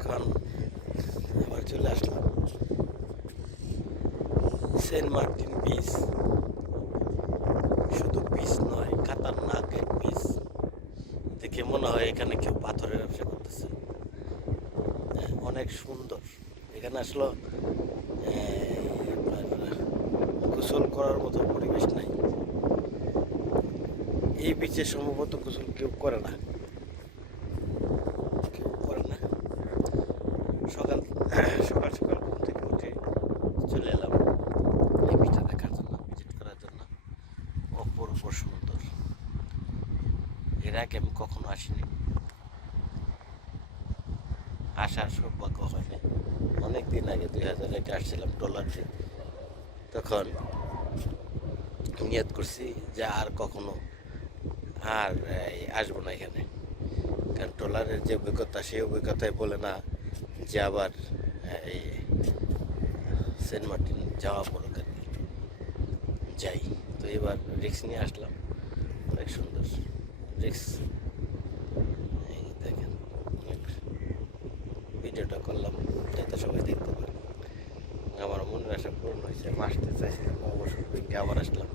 এখন আবার চলে আসলাম সেন্ট মার্টিন বিচ। শুধু বিচ নয়, খাতারনাক এক বিচ। দেখে মনে হয় এখানে কেউ পাথরের ব্যবসা করতেছে। অনেক সুন্দর। এখানে আসলে গোসল করার মতো পরিবেশ নাই। এই বিচে সম্ভবত গোসল কেউ করে না, সকাল সকাল সকাল ঘুম থেকে উঠে চলে এলাম এই বিচটা দেখার জন্য, ভিজিট করার জন্য। অপূর্ব সুন্দর। এর আগে আমি কখনো আসিনি, আসার সৌভাগ্য হয়নি। অনেক দিন আগে 2008 আসছিলাম ট্রলার দিয়ে। তখন নিয়ত করছি যে আর কখনো আর আসবো না এখানে, কারণ ট্রলারের যে অভিজ্ঞতা সেই অভিজ্ঞতায় বলে না যে আবার এই সেন্ট মার্টিন যাওয়া পড়ুক আর কি, যাই। তো এবার রিক্স নিয়ে আসলাম, অনেক সুন্দর রিক্স। এই দেখেন, ভিডিওটা করলাম যাতে সবাই দেখতে পারে। আমার মনের আশা পূরণ হয়েছে। আমি আসতে চাইছিলাম, অবসর আবার আসলাম।